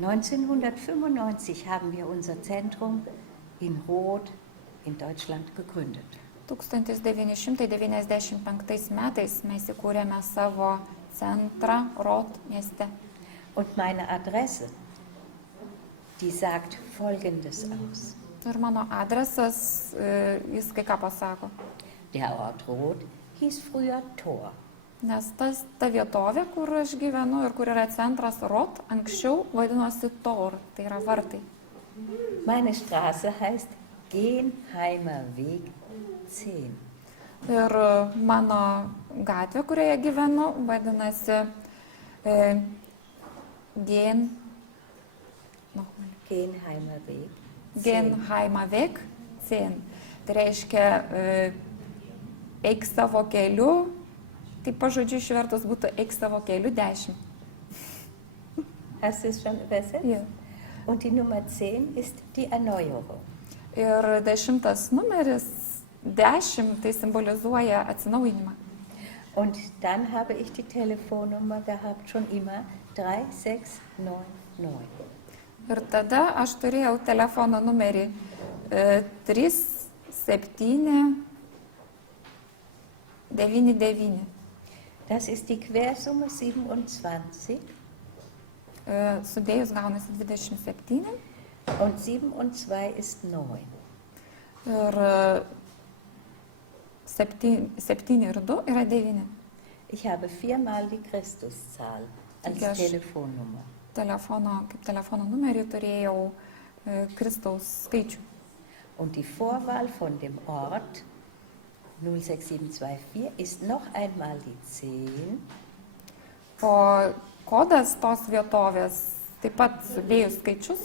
1995 haben wir unser Zentrum in Roth in Deutschland gegründet. 1995 metais mes įkūrėme savo centrą Roth mieste. Und meine Adresse, die sagt Folgendes aus. Ir mano adresas, jis kai ką pasako. Der Ort Roth hieß früher Tor. Nes ta vietovė, kur aš gyvenu ir kur yra centras Roth, anksčiau vadinosi Tor, tai yra vartai. Meine Straße heißt Genheimer Weg 10. Ir mano gatvė, kurioje gyvenu, vadinasi Genheimer Weg 10. Genheimer Weg 10. Tai reiškia, eik savo keliu, tai pažodžiu išvertus būtų eik savo keliu 10. Hast du es schon übersetzt? Ja. Und die Nummer 10 ist die Erneuerung. Ir 10 numeris 10 tai simbolizuoja atsinaujinimą. Und dann habe ich die Telefonnummer gehabt, schon immer 3699. Ir tada aš turėjau telefono numerį 3799. Das ist die Quersumme 27. Sudėjus gaunasi 27. Und 7 und 2 ist 9. Ir 7 ir 2 yra 9. Ich habe 4-mal die Christuszahl als Ja, Telefonnummer. Kaip telefono numerį turėjau Kristaus skaičių. Und die Vorwahl von dem Ort 06724 ist noch einmal die 10. O kodas tos vietovės, taip pat sudėjus skaičius,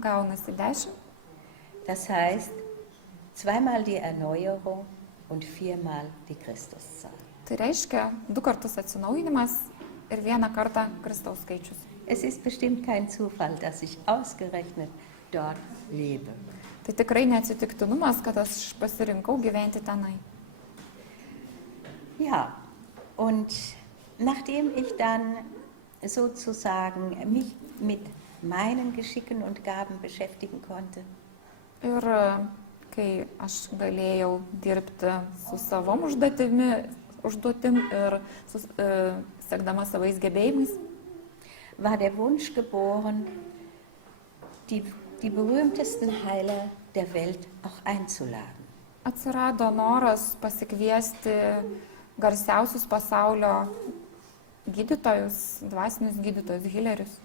gaunasi 10. Das heißt, 2-mal die Erneuerung und 4-mal die Christuszahl. Tai reiškia 2 kartus atsinaujinimas ir 1 kartą Kristaus skaičius. Es ist bestimmt kein Zufall, dass ich ausgerechnet dort lebe. Tai tikrai neatsitiktinumas, kad aš pasirinkau gyventi tenai. Ja, und nachdem ich dann sozusagen mich mit meinen Geschicken und Gaben beschäftigen konnte, Ir kai aš galėjau dirbti su savom užduotim ir sekdama savais gebėjimais, war der Wunsch geboren, die berühmtesten Heiler der Welt auch einzuladen. atsirado noras pasikviesti garsiausius pasaulio gydytojus, dvasinius gydytojus, healerius.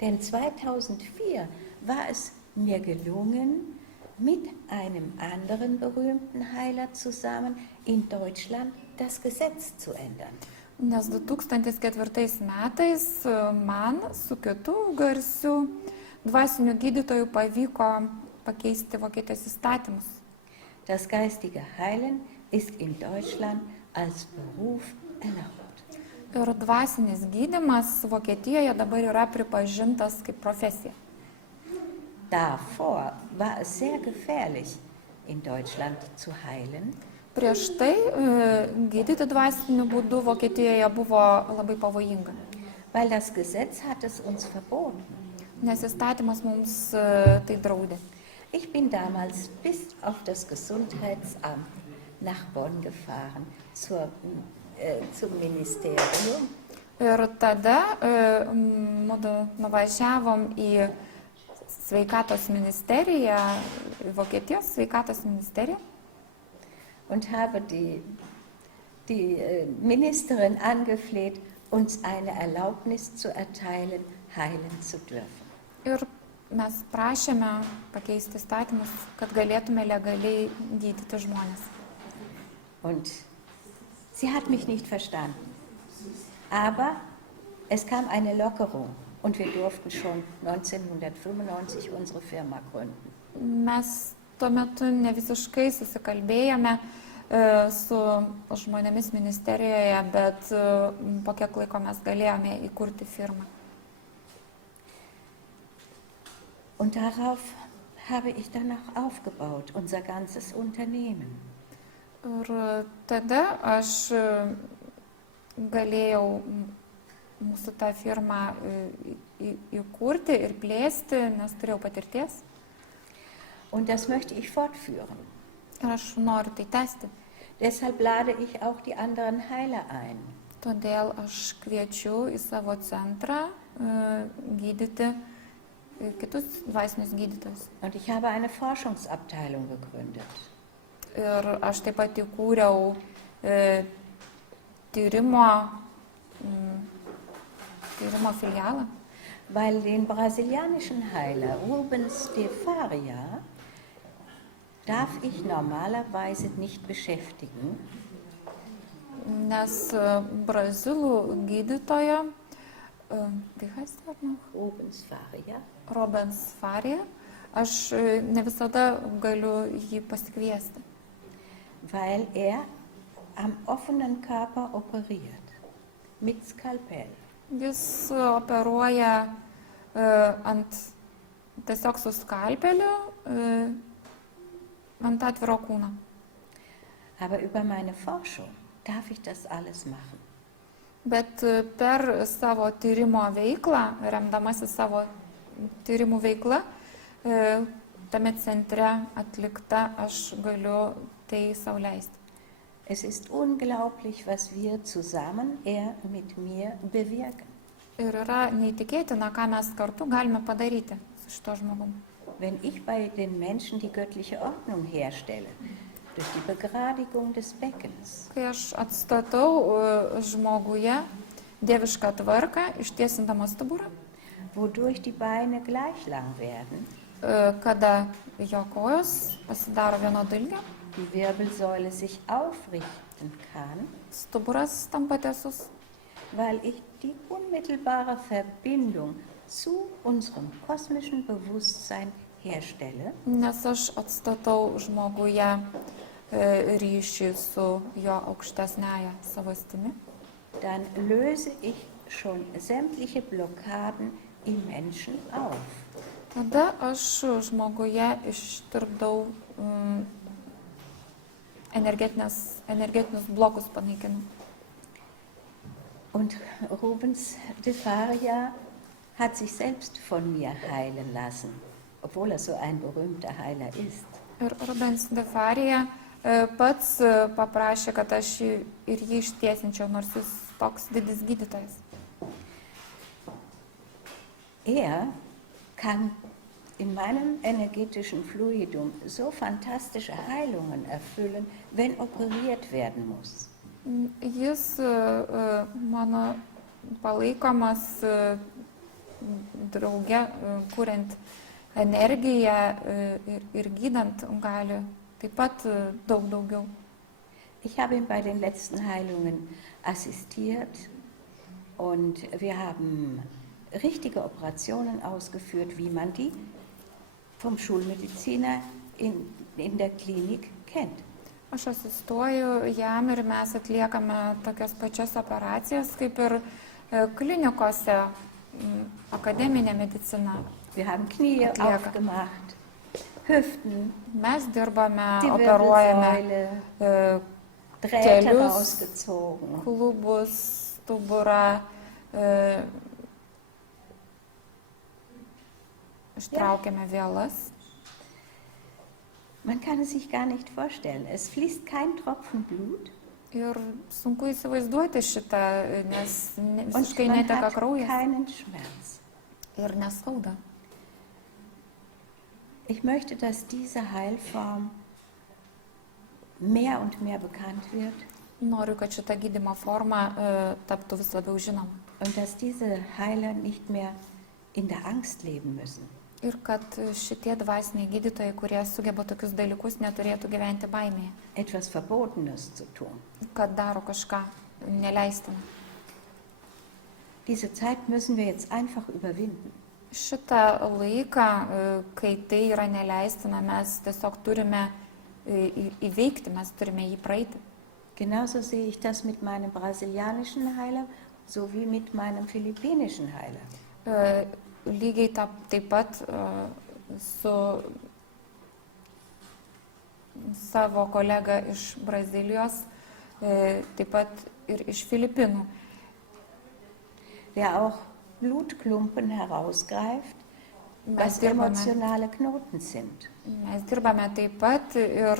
Denn 2004 war es mir gelungen, mit einem anderen berühmten Heiler zusammen in Deutschland das Gesetz zu ändern. Nes 2004 metais man su kitu garsiu dvasiniu gydytoju pavyko pakeisti Vokietijos įstatymus. Das geistige Heilen ist in Deutschland als Beruf erlaubt. Ir dvasinis gydymas Vokietijoje dabar yra pripažintas kaip profesija. Davor war es sehr gefährlich, in Deutschland zu heilen, Prieš tai gydyti dvasiniu būdu Vokietijoje buvo labai pavojinga, weil das Gesetz hat es uns verboten. nes įstatymas mums tai draudė. Ich bin damals bis auf das Gesundheitsamt nach Bonn gefahren, zum Ministerium. Ir tada nuvažiavom į sveikatos ministeriją, Vokietijos sveikatos ministeriją. Und habe die Ministerin angefleht, uns eine Erlaubnis zu erteilen, heilen zu dürfen. Ir mes prašėme pakeisti įstatymus, kad galėtume legaliai gydyti žmonės. Und sie hat mich nicht verstanden. Aber es kam eine Lockerung und wir durften schon 1995 unsere Firma gründen. Mes tuo metu ne visiškai susikalbėjome su žmonėmis ministerijoje, bet po kiek laiko mes galėjome įkurti firmą. Und darauf habe ich dann auch aufgebaut, unser ganzes Unternehmen. Ir tada aš galėjau mūsų tą firmą įkurti ir plėsti, nes turėjau patirties Und das möchte ich fortführen. ir aš noriu tai tęsti. Deshalb lade ich auch die anderen Heiler ein. Todėl aš kviečiu į savo centrą gydyti kitus dvasinius gydytojus. Und ich habe eine Forschungsabteilung gegründet. Ir aš taip pat įkūriau tyrimo filialą, Weil den brasilianischen Heiler Rubens de Faria darf ich normalerweise nicht beschäftigen, nes brazilų gydytojo, wie heißt er noch? Rubens Faria, Rubens Faria, aš ne visada galiu jį pasikviesti, weil er am offenen Körper operiert, mit Skalpell. Jis operuoja tiesiog su skalpeliu ant atviro kūno. Aber über meine Forschung darf ich das alles machen. Bet per savo tyrimo veiklą, remdamasi savo tyrimų veiklą, tame centre atlikta, aš galiu tai sau leisti. Es ist unglaublich, was wir zusammen, er mit mir, bewirken. Ir yra neįtikėtina, ką mes kartu galime padaryti su šito žmogumi. Wenn ich bei den Menschen die göttliche Ordnung herstelle, durch die Begradigung des Beckens, Kai aš atstatau žmoguje dievišką tvarką, ištiesindama stuburą, wodurch die Beine gleich lang werden, kada jo kojos pasidaro vienodo ilgio, die Wirbelsäule sich aufrichten kann, stuburas tampa tiesus, weil ich die unmittelbare Verbindung zu unserem kosmischen Bewusstsein herstelle, nes aš atstatau žmoguje ryšį su jo aukštesnėja savastimi. dann löse ich schon sämtliche Blockaden im Menschen auf. Tada aš žmoguje ištirpdau energetinius blokus panaikinu. Und Rubens de Faria hat sich selbst von mir heilen lassen, obwohl er so ein berühmter Heiler ist. Ir Rubens de Faria pats paprašė, kad aš ir jį ištiesinčiau, nors jis toks didis gydytojas. Er kann in meinem energetischen Fluidum so fantastische Heilungen erfüllen, wenn operiert werden muss. Jis mano palaikomas drauge, kuriant energiją ir gydant gali taip pat daug daugiau. Ich habe ihm bei den letzten Heilungen assistiert und wir haben richtige Operationen ausgeführt, wie man die vom Schulmediziner in der Klinik kennt. Aš asistuoju jam ir mes atliekame tokias pačias operacijas kaip ir klinikose, akademinė medicina. Wir haben Knie aufgemacht, Hüften, Mes dirbame, die operuojame Wirbelsäule, Drähte kelius, rausgezogen. klubus, stuburą, ištraukiame vielas. Man kann es sich gar nicht vorstellen. Es fließt kein Tropfen Blut Ir sunku įsivaizduoti šitą, nes und visiškai man neteka hat kraujas keinen Schmerz. ir neskauda. Ich möchte, dass diese Heilform mehr und mehr bekannt wird Noriu, kad šita gydymo forma taptų vis labiau žinoma. und dass diese Heiler nicht mehr in der Angst leben müssen. Ir kad šitie dvasiniai gydytojai, kurie sugeba tokius dalykus, neturėtų gyventi baimėje, Etwas Verbotenes zu tun. kad daro kažką neleistiną. Diese Zeit müssen wir jetzt einfach überwinden. Šitą laiką, kai tai yra neleistina, mes tiesiog turime įveikti, mes turime jį praeiti. Genauso sehe ich das mit meinem brasilianischen Heiler sowie mit meinem philippinischen Heiler. Lygiai taip pat su savo kolega iš Brazilijos, taip pat ir iš Filipinų. der auch Blutklumpen herausgreift, Mes was dirbame, emotionale Knoten sind. mes dirbame taip pat ir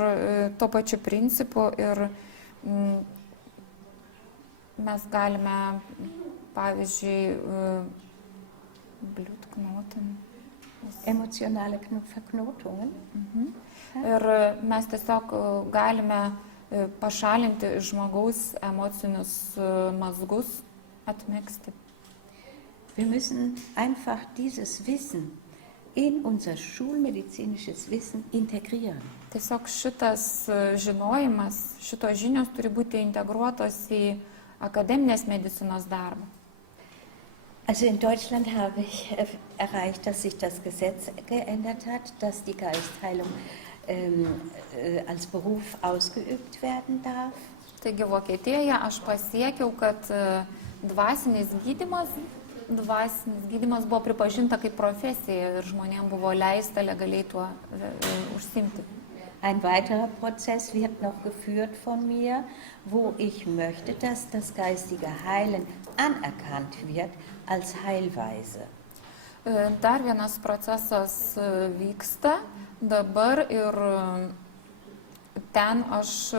tuo pačiu principu ir mes galime, pavyzdžiui, Blutknoten. Emotionale Verknotungen. Ir mes tiesiog galime pašalinti iš žmogaus emocinius mazgus, atmegzti. Wir müssen einfach dieses Wissen in unser schulmedizinisches Wissen integrieren. Tiesiog šitas žinojimas, šitos žinios turi būti integruotos į akademinės medicinos darbą. Also in Deutschland habe ich erreicht, dass sich das Gesetz geändert hat, dass die Geistheilung als Beruf ausgeübt werden darf. Taigi Vokietijoje aš pasiekiau, kad dvasinis gydymas buvo pripažinta kaip profesija ir žmonėms buvo leista legaliai tuo užsimti. Ein weiterer Prozess wird noch geführt von mir, wo ich möchte, dass das geistige Heilen anerkannt wird als Heilweise. Dar vienas procesas vyksta dabar ir ten aš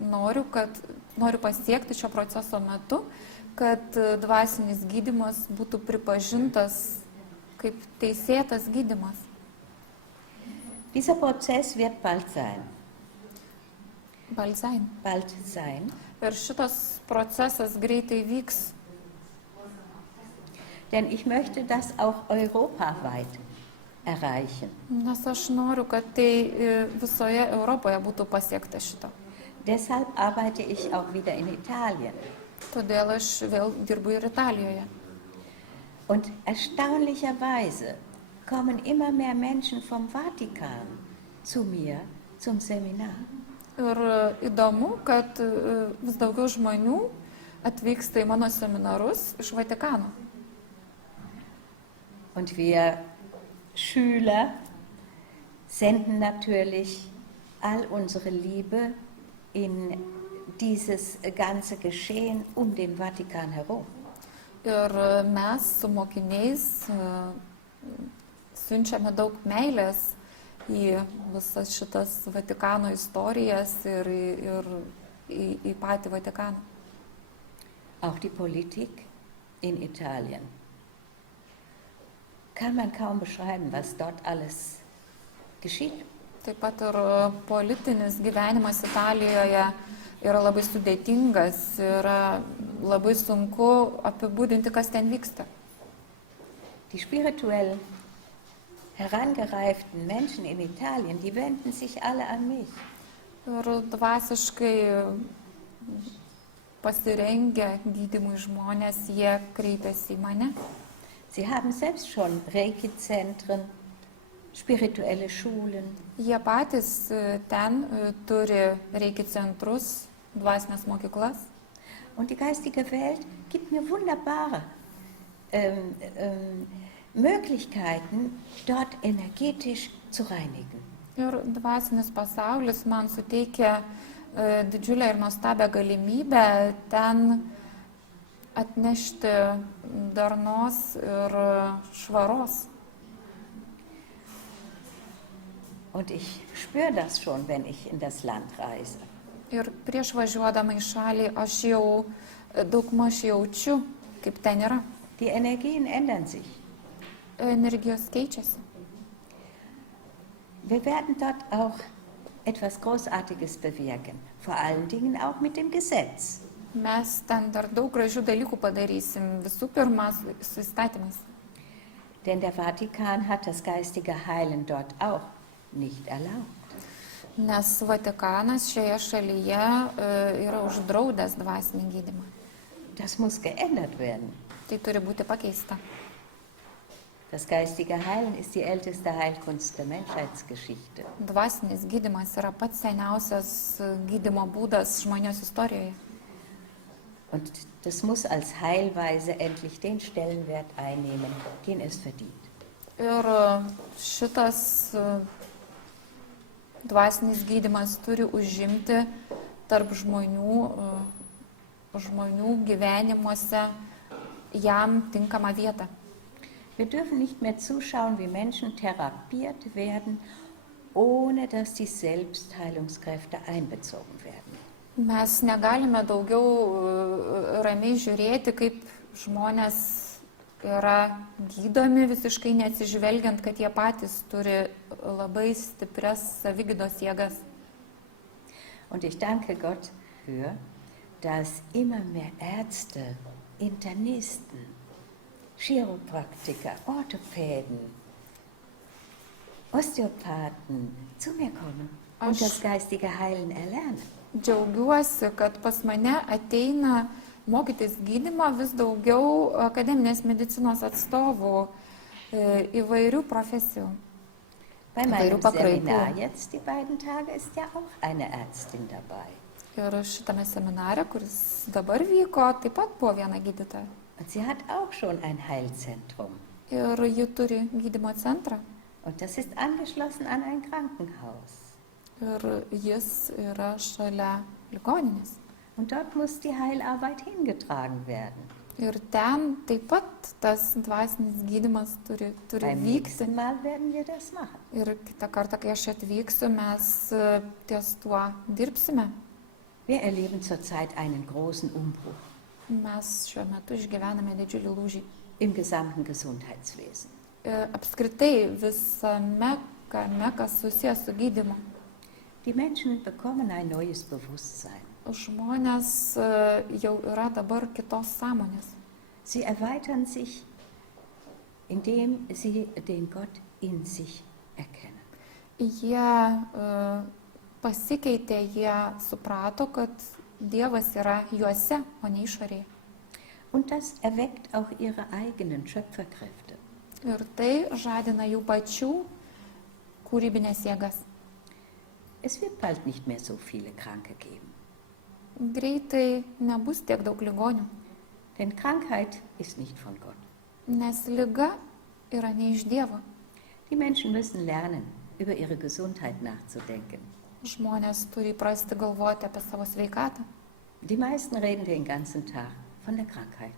noriu pasiekti šio proceso metu, kad dvasinis gydymas būtų pripažintas kaip teisėtas gydymas. Dieser Prozess wird bald sein. Bald sein. Ir šitas procesas greitai vyks. Denn ich möchte das auch europaweit erreichen. Nes aš noriu, kad tai visoje Europoje būtų pasiekta šito. Deshalb arbeite ich auch wieder in Italien. Todėl aš vėl dirbu ir Italijoje. Und erstaunlicherweise kommen immer mehr Menschen vom Vatikan zu mir zum Seminar. Ir įdomu, kad vis daugiau žmonių atvyksta į mano seminarus iš Vatikano. Und wir Schüler senden natürlich all unsere Liebe in dieses ganze Geschehen um den Vatikan herum. Ir mes su mokiniais siunčiame daug meilės į visas šitas Vatikano istorijas ir į patį Vatikaną. Auch die Politik in Italien. Kann man kaum beschreiben, was dort alles geschieht. Taip pat ir politinis gyvenimas Italijoje yra labai sudėtingas, yra labai sunku apibūdinti, kas ten vyksta. Die spirituell herangereiften Menschen in Italien, die wenden sich alle an mich. Ir dvasiškai pasirengę gydymui žmonės, jie kreipiasi į mane. Sie haben selbst schon Reiki-Zentren, spirituelle Schulen. Jie patys ten turi Reiki centrus, dvasinės mokyklas. Und die geistige Welt gibt mir wunderbare Möglichkeiten, dort energetisch zu reinigen. Ir dvasinis pasaulis man suteikia didžiulę ir nuostabią galimybę ten atnešti darnos ir švaros. Und ich spüre das schon, wenn ich in das Land reise. Ir prieš važiuodama į šalį aš jau daugmaž jaučiu, kaip ten yra. Die Energien ändern sich. Energijos keičiasi. Wir werden dort auch etwas Großartiges bewirken, vor allen Dingen auch mit dem Gesetz. Mes ten dar daug gražių dalykų padarysim, visų pirma su įstatymais. Denn der Vatikan hat das geistige Heilen dort auch nicht erlaubt. Nes Vatikanas šioje šalyje yra uždraudęs dvasinį gydymą. Das muss geändert werden. Tai turi būti pakeista. Das geistige Heilen ist die älteste Heilkunst der Menschheitsgeschichte. Dvasinis gydymas yra pats seniausias gydymo būdas žmonijos istorijoje. Und das muss als Heilweise endlich den Stellenwert einnehmen, den es verdient. Ir šitas dvasinis gydymas turi užimti tarp žmonių gyvenimuose jam tinkamą vietą. Wir dürfen nicht mehr zuschauen, wie Menschen therapiert werden, ohne dass die Selbstheilungskräfte einbezogen werden. Mes negalime daugiau ramiai žiūrėti, kaip žmonės yra gydomi visiškai neatsižvelgiant, kad jie patys turi labai stiprias savigydos jėgas. Und ich danke Gott für, dass immer mehr Ärzte, Internisten, Chiropraktiker, Orthopäden, Osteopathen zu mir kommen und das geistige Heilen erlernen. Džiaugiuosi, kad pas mane ateina mokytis gydymo vis daugiau akademinės medicinos atstovų įvairių profesijų. Bei meinem Seminar jetzt die beiden Tage ist ja auch eine Ärztin dabei. Ir šitame seminare, kuris dabar vyko, taip pat buvo viena gydytoja. Und sie hat auch schon ein Heilzentrum. Ir ji turi gydymo centrą. Und das ist angeschlossen an ein Krankenhaus. Ir jis yra šalia ligoninės. Und dort muss die Heilarbeit hingetragen werden. Ir ten taip pat tas dvasinis gydymas turi Beim vykti. nächsten Mal werden wir das machen. Ir kitą kartą, kai aš atvyksiu, mes ties tuo dirbsime. Wir erleben zurzeit einen großen Umbruch Mes šiuo metu išgyvename didžiulį lūžį. im gesamten Gesundheitswesen. Apskritai visame, kas susijęs su gydymu. Die Menschen bekommen ein neues Bewusstsein. Žmonės jau yra dabar kitos sąmonės. Sie erweitern sich, indem sie den Gott in sich erkennen. Jie pasikeitė, jie suprato, kad Dievas yra juose, o ne išorėje. Und das erweckt auch ihre eigenen Schöpferkräfte. Ir tai žadina jų pačių kūrybinės jėgas. Es wird bald nicht mehr so viele Kranke geben. Greitai nebus tiek daug ligonių, Denn Krankheit ist nicht von Gott. nes liga yra ne iš Dievo. Die Menschen müssen lernen, über ihre Gesundheit nachzudenken. Žmonės turi įprasti galvoti apie savo sveikatą. Die meisten reden den ganzen Tag von der Krankheit.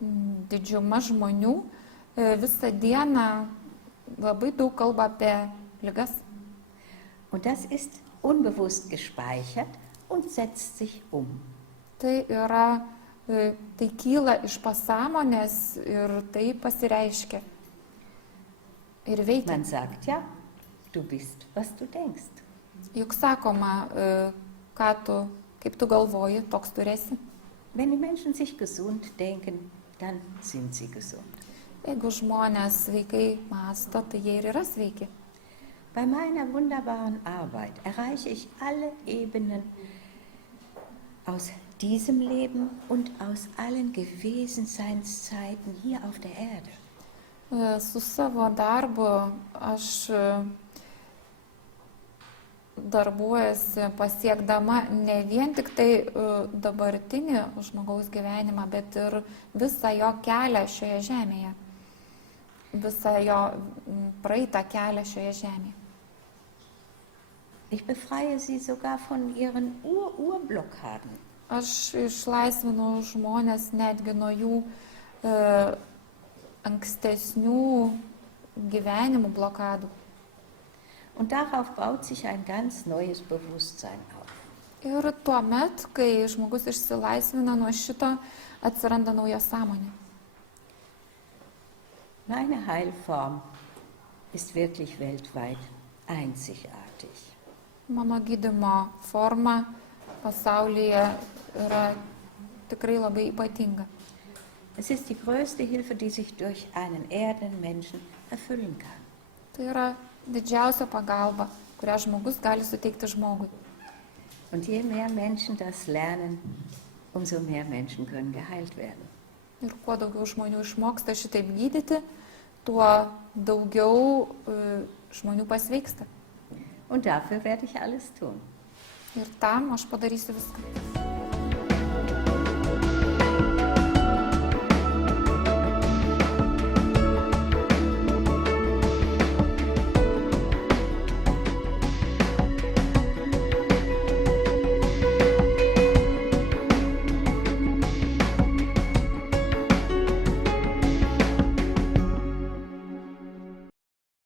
Didžiuma žmonių visą dieną labai daug kalba apie ligas. Und das ist unbewusst gespeichert und setzt sich um. Tai yra, tai kyla iš pasąmonės ir tai pasireiškia. Ir veikia. Man sagt ja, du bist, was du denkst. Juk sakoma, kaip tu galvoji, toks turėsi. Wenn die Menschen sich gesund denken, dann sind sie gesund. Jeigu žmonės sveikai mąsto, tai jie ir yra sveiki. Bei meiner wunderbaren Arbeit erreiche ich alle Ebenen aus diesem Leben und aus allen Gewesenseinszeiten hier auf der Erde. Su savo darbu aš darbuojasi pasiekdama ne vien tik tai dabartinį žmogaus gyvenimą, bet ir visą jo kelią šioje žemėje. Visą jo praeitą kelią šioje žemėje. Ich befreie sie sogar von ihren Urblockaden. Aš išlaisvinu žmonės netgi nuo jų ankstesnių gyvenimų blokadų. Und darauf baut sich ein ganz neues Bewusstsein auf. Ir tuomet, kai žmogus išsilaisvina nuo šito, atsiranda nauja sąmonė. Meine Heilform ist wirklich weltweit einzigartig. Mano gydymo forma pasaulyje yra tikrai labai ypatinga. Es ist die größte Hilfe, die sich durch einen Erdenmenschen erfüllen kann. Tai yra didžiausia pagalba, kurią žmogus gali suteikti žmogui. Und je mehr Menschen das lernen, umso mehr Menschen können geheilt werden. Ir kuo daugiau žmonių išmoksta šitaip gydyti, tuo daugiau žmonių pasveiksta. Und dafür werde ich alles tun. Ir tam aš padarysiu viską.